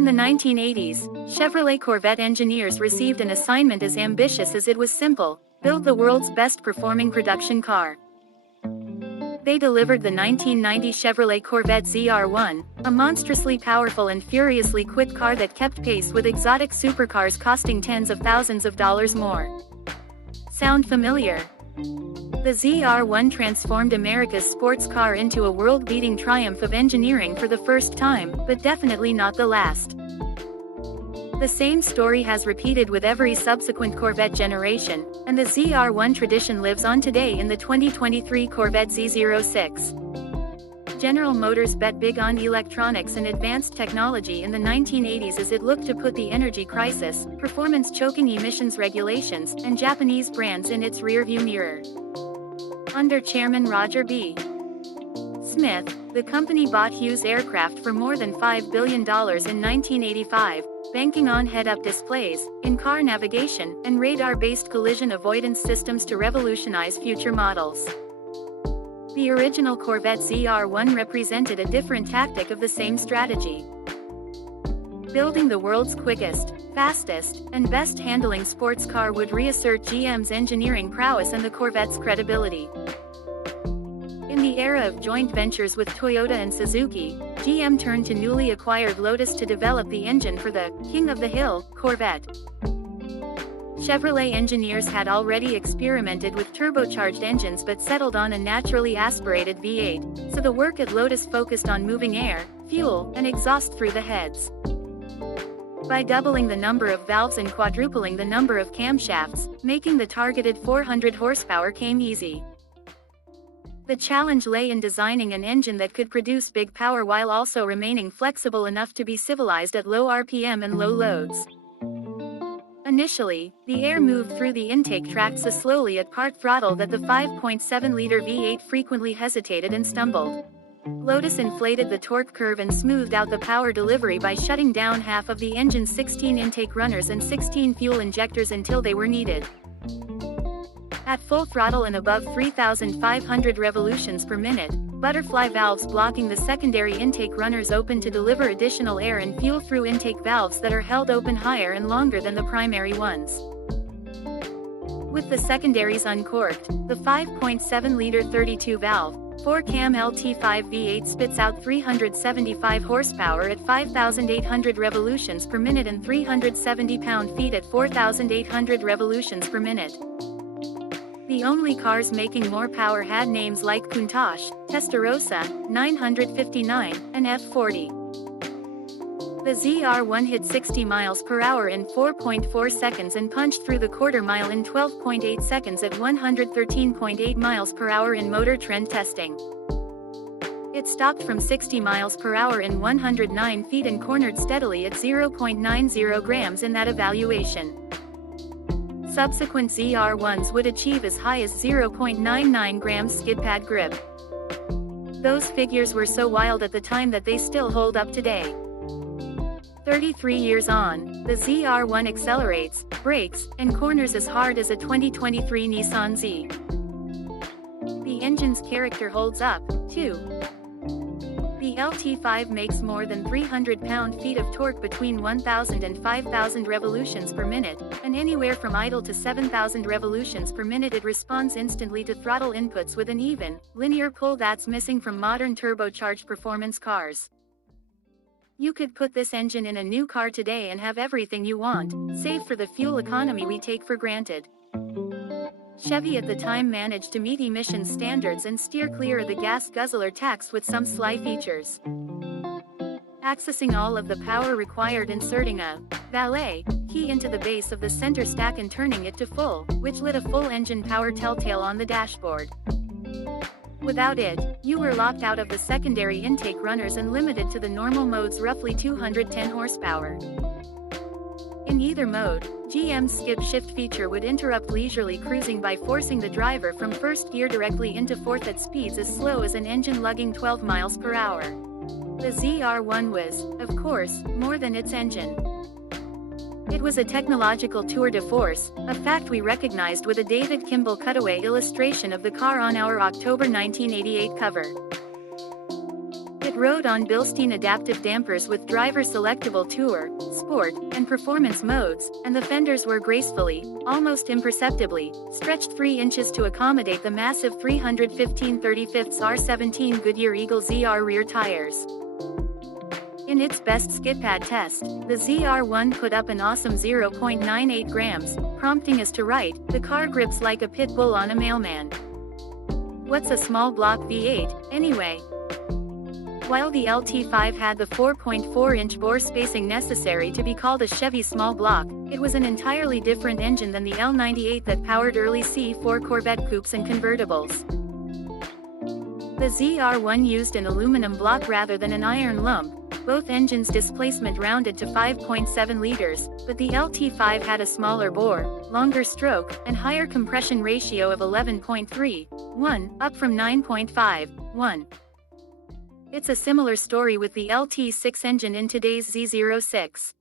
In the 1980s, Chevrolet Corvette engineers received an assignment as ambitious as it was simple: build the world's best-performing production car. They delivered the 1990 Chevrolet Corvette ZR-1, a monstrously powerful and furiously quick car that kept pace with exotic supercars costing tens of thousands of dollars more. Sound familiar? The ZR-1 transformed America's sports car into a world-beating triumph of engineering for the first time, but definitely not the last. The same story has repeated with every subsequent Corvette generation, and the ZR-1 tradition lives on today in the 2023 Corvette Z06. General Motors bet big on electronics and advanced technology in the 1980s as it looked to put the energy crisis, performance-choking emissions regulations, and Japanese brands in its rearview mirror. Under Chairman Roger B. Smith, the company bought Hughes Aircraft for more than $5 billion in 1985, banking on head-up displays, in-car navigation, and radar-based collision avoidance systems to revolutionize future models. The original Corvette ZR-1 represented a different tactic of the same strategy. Building the world's quickest, fastest, and best-handling sports car would reassert GM's engineering prowess and the Corvette's credibility. In the era of joint ventures with Toyota and Suzuki, GM turned to newly acquired Lotus to develop the engine for the King of the Hill Corvette. Chevrolet engineers had already experimented with turbocharged engines but settled on a naturally aspirated V8, so the work at Lotus focused on moving air, fuel, and exhaust through the heads. By doubling the number of valves and quadrupling the number of camshafts, making the targeted 400 horsepower came easy. The challenge lay in designing an engine that could produce big power while also remaining flexible enough to be civilized at low RPM and low loads. Initially, the air moved through the intake tract so slowly at part throttle that the 5.7-liter V8 frequently hesitated and stumbled. Lotus inflated the torque curve and smoothed out the power delivery by shutting down half of the engine's 16 intake runners and 16 fuel injectors until they were needed. At full throttle and above 3,500 revolutions per minute, butterfly valves blocking the secondary intake runners open to deliver additional air and fuel through intake valves that are held open higher and longer than the primary ones. With the secondaries uncorked, the 5.7-liter 32-valve, 4-cam LT5 V8 spits out 375 horsepower at 5,800 revolutions per minute and 370 pound-feet at 4,800 revolutions per minute. The only cars making more power had names like Countach, Testarossa, 959, and F40. The ZR-1 hit 60 miles per hour in 4.4 seconds and punched through the quarter mile in 12.8 seconds at 113.8 miles per hour in Motor Trend testing. It stopped from 60 miles per hour in 109 feet and cornered steadily at 0.90 grams in that evaluation. Subsequent ZR-1s would achieve as high as 0.99 grams skid pad grip. Those figures were so wild at the time that they still hold up today. 33 years on, the ZR-1 accelerates, brakes, and corners as hard as a 2023 Nissan Z. The engine's character holds up, too. The LT5 makes more than 300 pound-feet of torque between 1,000 and 5,000 revolutions per minute, and anywhere from idle to 7,000 revolutions per minute it responds instantly to throttle inputs with an even, linear pull that's missing from modern turbocharged performance cars. You could put this engine in a new car today and have everything you want, save for the fuel economy we take for granted. Chevy at the time managed to meet emissions standards and steer clear of the gas guzzler tax with some sly features. Accessing all of the power required inserting a valet key into the base of the center stack and turning it to full, which lit a full engine power telltale on the dashboard. Without it, you were locked out of the secondary intake runners and limited to the normal mode's roughly 210 horsepower. In either mode, GM's skip-shift feature would interrupt leisurely cruising by forcing the driver from first gear directly into fourth at speeds as slow as an engine lugging 12 miles per hour. The ZR-1 was, of course, more than its engine. It was a technological tour de force, a fact we recognized with a David Kimball cutaway illustration of the car on our October 1988 cover. It rode on Bilstein adaptive dampers with driver-selectable Tour, Sport, and Performance modes, and the fenders were gracefully, almost imperceptibly, stretched 3 inches to accommodate the massive 315/35 R17 Goodyear Eagle ZR rear tires. In its best skid pad test, the ZR-1 put up an awesome 0.98 grams, prompting us to write, "The car grips like a pit bull on a mailman." What's a small block V8, anyway? While the LT5 had the 4.4-inch bore spacing necessary to be called a Chevy small block, it was an entirely different engine than the L98 that powered early C4 Corvette coupes and convertibles. The ZR-1 used an aluminum block rather than an iron lump. Both engines' displacement rounded to 5.7 liters, but the LT5 had a smaller bore, longer stroke, and higher compression ratio of 11.3:1, up from 9.5:1. It's a similar story with the LT6 engine in today's Z06.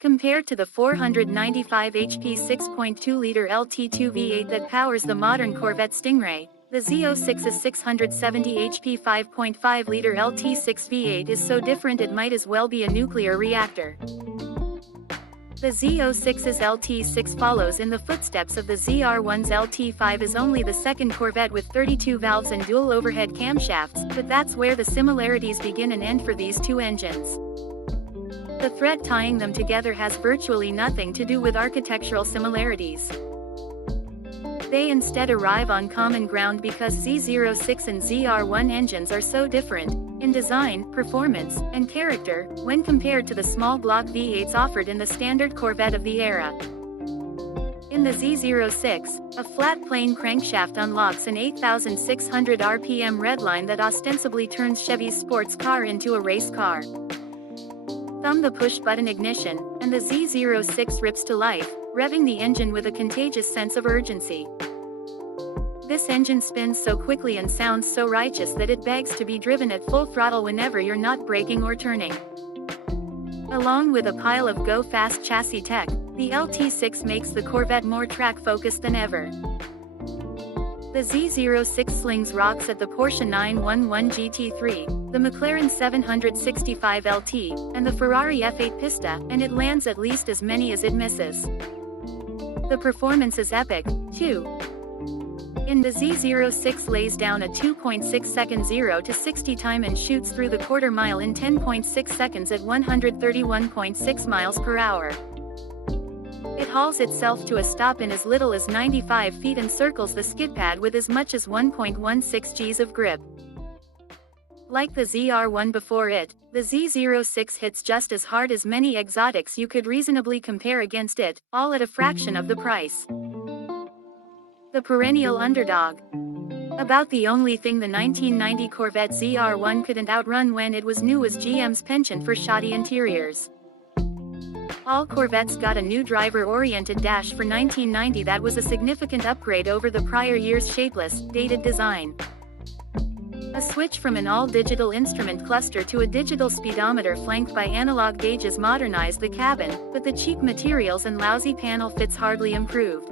Compared to the 495 HP 6.2-liter LT2 V8 that powers the modern Corvette Stingray, the Z06's 670 HP 5.5-liter LT6 V8 is so different it might as well be a nuclear reactor. The Z06's LT6 follows in the footsteps of the ZR-1's LT5 as only the second Corvette with 32 valves and dual overhead camshafts, but that's where the similarities begin and end for these two engines. The thread tying them together has virtually nothing to do with architectural similarities. They instead arrive on common ground because Z06 and ZR-1 engines are so different, in design, performance, and character, when compared to the small block V8s offered in the standard Corvette of the era. In the Z06, a flat plane crankshaft unlocks an 8,600 RPM redline that ostensibly turns Chevy's sports car into a race car. Thumb the push-button ignition, and the Z06 rips to life, revving the engine with a contagious sense of urgency. This engine spins so quickly and sounds so righteous that it begs to be driven at full throttle whenever you're not braking or turning. Along with a pile of go-fast chassis tech, the LT6 makes the Corvette more track-focused than ever. The Z06 slings rocks at the Porsche 911 GT3, the McLaren 765 LT, and the Ferrari F8 Pista, and it lands at least as many as it misses. The performance is epic, too. In the Z06 lays down a 2.6-second 0 to 60 time and shoots through the quarter mile in 10.6 seconds at 131.6 miles per hour. It hauls itself to a stop in as little as 95 feet and circles the skid pad with as much as 1.16 Gs of grip. Like the ZR-1 before it, the Z06 hits just as hard as many exotics you could reasonably compare against it, all at a fraction of the price. The perennial underdog. About the only thing the 1990 Corvette ZR-1 couldn't outrun when it was new was GM's penchant for shoddy interiors. All Corvettes got a new driver-oriented dash for 1990 that was a significant upgrade over the prior year's shapeless, dated design. A switch from an all-digital instrument cluster to a digital speedometer flanked by analog gauges modernized the cabin, but the cheap materials and lousy panel fits hardly improved.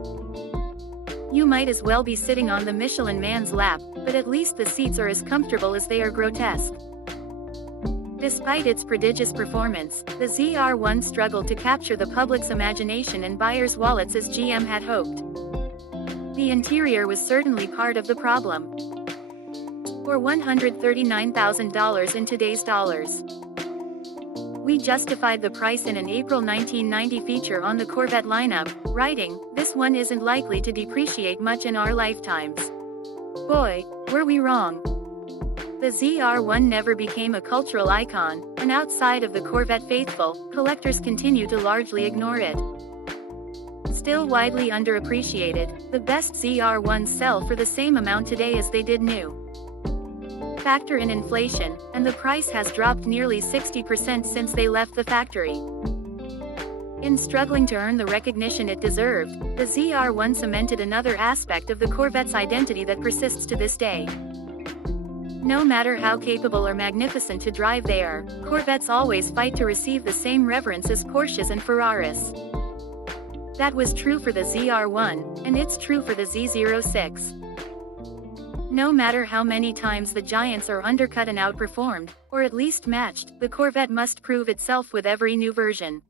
You might as well be sitting on the Michelin Man's lap, but at least the seats are as comfortable as they are grotesque. Despite its prodigious performance, the ZR-1 struggled to capture the public's imagination and buyers' wallets as GM had hoped. The interior was certainly part of the problem. For $139,000 in today's dollars. We justified the price in an April 1990 feature on the Corvette lineup, writing, "This one isn't likely to depreciate much in our lifetimes." Boy, were we wrong. The ZR-1 never became a cultural icon, and outside of the Corvette faithful, collectors continue to largely ignore it. Still widely underappreciated, the best ZR-1s sell for the same amount today as they did new. Factor in inflation, and the price has dropped nearly 60% since they left the factory. In struggling to earn the recognition it deserved, the ZR-1 cemented another aspect of the Corvette's identity that persists to this day. No matter how capable or magnificent to drive they are, Corvettes always fight to receive the same reverence as Porsches and Ferraris. That was true for the ZR-1, and it's true for the Z06. No matter how many times the giants are undercut and outperformed, or at least matched, the Corvette must prove itself with every new version.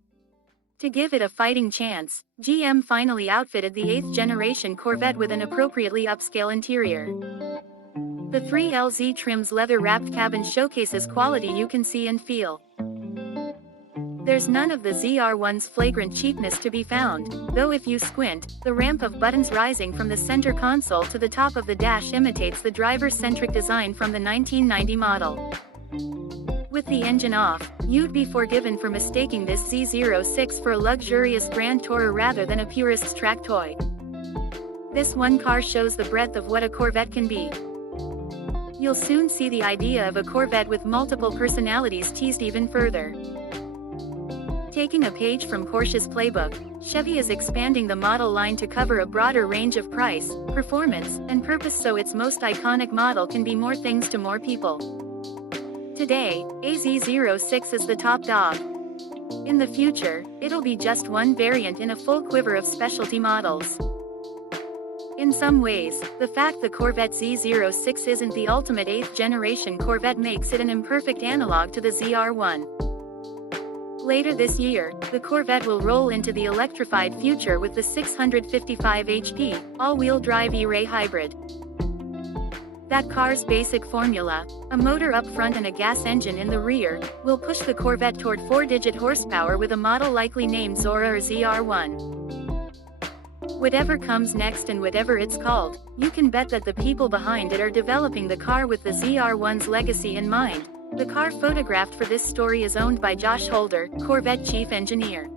To give it a fighting chance, GM finally outfitted the 8th generation Corvette with an appropriately upscale interior. The 3LZ trim's leather-wrapped cabin showcases quality you can see and feel. There's none of the ZR-1's flagrant cheapness to be found, though if you squint, the ramp of buttons rising from the center console to the top of the dash imitates the driver-centric design from the 1990 model. With the engine off, you'd be forgiven for mistaking this Z06 for a luxurious grand tourer rather than a purist's track toy. This one car shows the breadth of what a Corvette can be. You'll soon see the idea of a Corvette with multiple personalities teased even further. Taking a page from Porsche's playbook, Chevy is expanding the model line to cover a broader range of price, performance, and purpose so its most iconic model can be more things to more people. Today, a Z06 is the top dog. In the future, it'll be just one variant in a full quiver of specialty models. In some ways, the fact the Corvette Z06 isn't the ultimate 8th generation Corvette makes it an imperfect analog to the ZR-1. Later this year, the Corvette will roll into the electrified future with the 655 HP, all-wheel drive E-Ray hybrid. That car's basic formula, a motor up front and a gas engine in the rear, will push the Corvette toward 4-digit horsepower with a model likely named Zora or ZR-1. Whatever comes next and whatever it's called, you can bet that the people behind it are developing the car with the ZR-1's legacy in mind. The car photographed for this story is owned by Josh Holder, Corvette chief engineer.